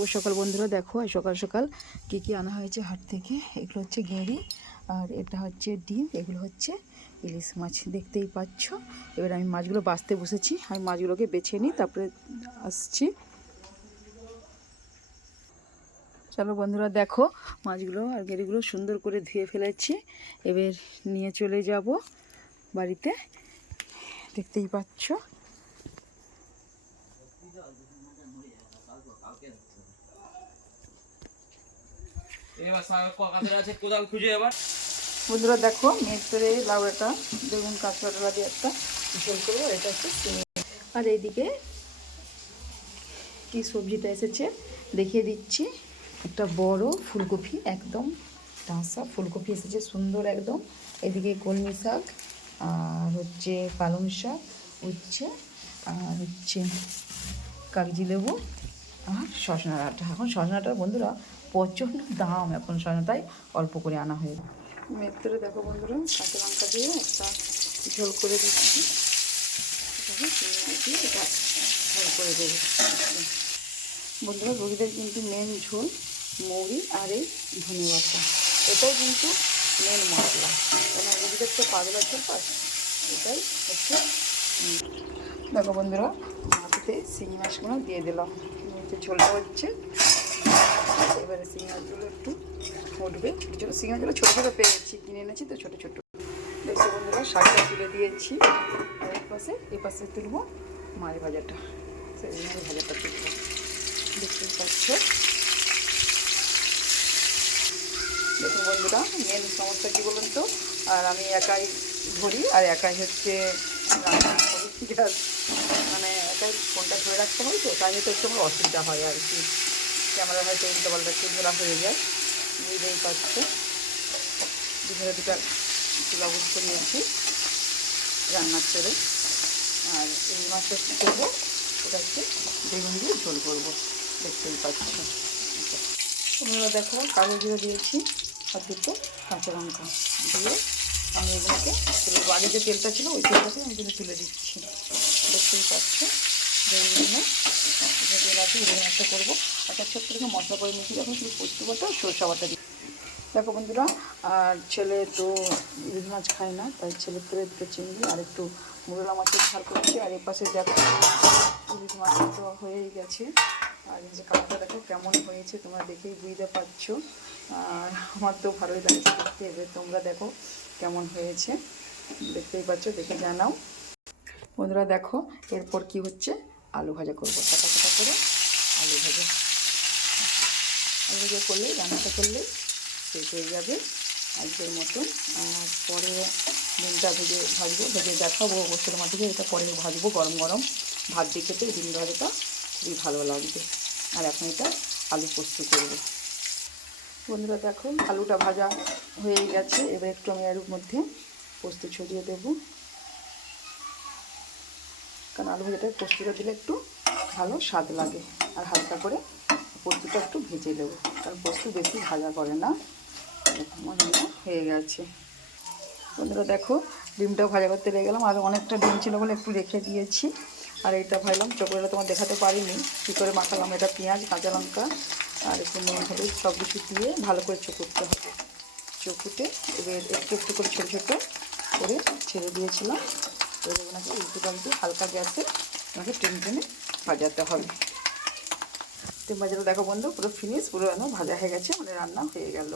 ও সকাল বন্ধুরা দেখো সকাল সকাল কি কি আনা হয়েছে হাট থেকে। এগুলো হচ্ছে গেঁড়ি আর এটা হচ্ছে ডিম, এগুলো হচ্ছে ইলিশ মাছ দেখতেই পাচ্ছ। এবার আমি মাছগুলো বাছতে বসেছি, আমি মাছগুলোকে বেছে নিই তারপরে আসছি। চলো বন্ধুরা দেখো মাছগুলো আর গেঁড়িগুলো সুন্দর করে ধুয়ে ফেলেছি, এবার নিয়ে চলে যাব বাড়িতে। দেখতেই পাচ্ছ বন্ধুরা দেখো মেয়ের লাউড়াটা বেগুন কাঁচকলা দিয়ে একটা ঝোল করবো। এটা হচ্ছে সিম আর এইদিকে কি সবজিটা এসেছে দেখিয়ে দিচ্ছি। একটা বড় ফুলকপি, একদম টাঁসা ফুলকপি এসেছে সুন্দর একদম। এদিকে কলমি শাক আর হচ্ছে পালং শাক, উচ্ছে আর হচ্ছে কাগজি লেবু আর সজনা ডাঁটা। এখন সজনা ডাঁটা বন্ধুরা প্রচণ্ড দাম, এখন সজনা তাই অল্প করে আনা হয়ে। মেত্রে দেখো বন্ধুরা কাঁচা লঙ্কা দিয়ে একটা ঝোল করে দিচ্ছি, দিয়ে এটা ঝোল করে দেবো বন্ধুরা। রোগীদের কিন্তু মেন ঝোল মৌরি আর এই ধনে বাটা, এটাই কিন্তু মেন মশলা, কেন রোগীদের তো পাগলা ঝোল পাস, এটাই হচ্ছে। দেখো বন্ধুরা মাটিতে শিঙি মাছগুলো দিয়ে দিলাম, ঝোলটা হচ্ছে। এবারে শিঙি মাছগুলো একটু ফুটবে, ছোটো ছোটো শিঙি মাছগুলো ছোটো ছোটো পেয়েছি, কিনে এনেছি তো ছোটো ছোটো। দেখো বন্ধুরা শাকটা তুলে দিয়েছি, আর এই পাশে তুলবো মাছ ভাজাটা, সেই মাছ ভাজাটা তুলবো। দেখতেই পাচ্ছ দেখুন বন্ধুরা মেন সমস্যা কী বলুন তো, আর আমি একাই ধরি আর একাই হচ্ছে রান্না করি, গ্যাস মানে একাই ফোনটা ধরে রাখতে হয় তো, তাই হয়তো একটু আমার অসুবিধা হয় আর কি। ক্যামেরা হয়তো উল্টো পাল্টা একটু ধরা হয়ে যায়, বুঝতেই পারছো। দুপুরে দুটা চুলা বুঝ করিয়েছি রান্নার ছেড়ে। আর এই মাছটা কী করবো, ওটা হচ্ছে বেগুন দিয়ে ঝোল করবো, দেখতেই পাচ্ছ। তোমরা দেখো কালো জিরে দিয়েছি আর দুটো কাঁচা লঙ্কা দিয়ে আমি এগুলোকে তুলে, আগে যে তেলটা ছিল ওই তেলটাকে আমি কিন্তু তুলে দিচ্ছি, দেখতেই পাচ্ছ। বেগুনগুলো এটা দিয়ে রাখি, বেগুন একটা করবো। একটা ছোট্ট থেকে মশলা করে নিচ্ছি, যখন শুধু পোস্ত বাটা সরষা বাটা দিই। দেখো বন্ধুরা আর ছেলে তো ইলিশ মাছ খায় না, তাই ছেলের তো একটু চিংড়ি আর একটু মুরলা মাছের ঝাল করছি। আর এর পাশে দেখো ইলিশ মাছ তো হয়েই গেছে, আর এই যে কালারটা দেখো কেমন হয়েছে তোমরা দেখেই বুঝতে পারছো। আর আমার তো ভালোই লাগছে দেখতে, এবার তোমরা দেখো কেমন হয়েছে, দেখতেই পাচ্ছ, দেখে জানাও বন্ধুরা। দেখো এরপর কি হচ্ছে, আলু ভাজা করবো, কাটা কাটা করে আলু ভাজা। আলু ভাজা করলেই রান্নাটা করলেই শেষ হয়ে যাবে আজকের মতন। আর পরে ডিমটা ভেজে দেখাবো অবশ্যই মাটিতে, এটা পরে ভাজবো গরম গরম ভাত দিয়ে খেতে। ডিম ভাজাটা খুবই ভালো লাগবে। আর এখন এটা আলু পোস্ত করব বন্ধুরা। দেখো আলুটা ভাজা হয়ে গেছে, এবার একটু আমি এর মধ্যে পোস্ত ছড়িয়ে দেবো, কারণ আলু ভাজাটা পোস্তটা দিলে একটু ভালো স্বাদ লাগে। আর হালকা করে পোস্তটা একটু ভেজে দেবো, কারণ পোস্ত বেশি ভাজা করে না। মনে হয়ে গেছে বন্ধুরা। দেখো ডিমটাও ভাজা করতে লেগে গেলাম, আর অনেকটা ডিম ছিল বলে একটু রেখে দিয়েছি। আর এইটা ভাজলাম, চকলেটটা তোমার দেখাতে পারিনি কী করে মাখালাম। এটা পেঁয়াজ কাঁচা লঙ্কা আর একটু নুন হলুদ সব কিছু দিয়ে ভালো করে চকুতে হবে। চকুতে এবার একটু একটু করে ছোটো ছোটো করে ছেড়ে দিয়েছিলাম। এবার ওনাকে উল্টে পাল্টে হালকা গ্যাসে ওনাকে টেনে টেনে ভাজাতে হবে। তো ভাজাটা দেখো বন্ধু পুরো ফিনিশ, পুরো ভাজা হয়ে গেছে, মানে রান্না হয়ে গেল।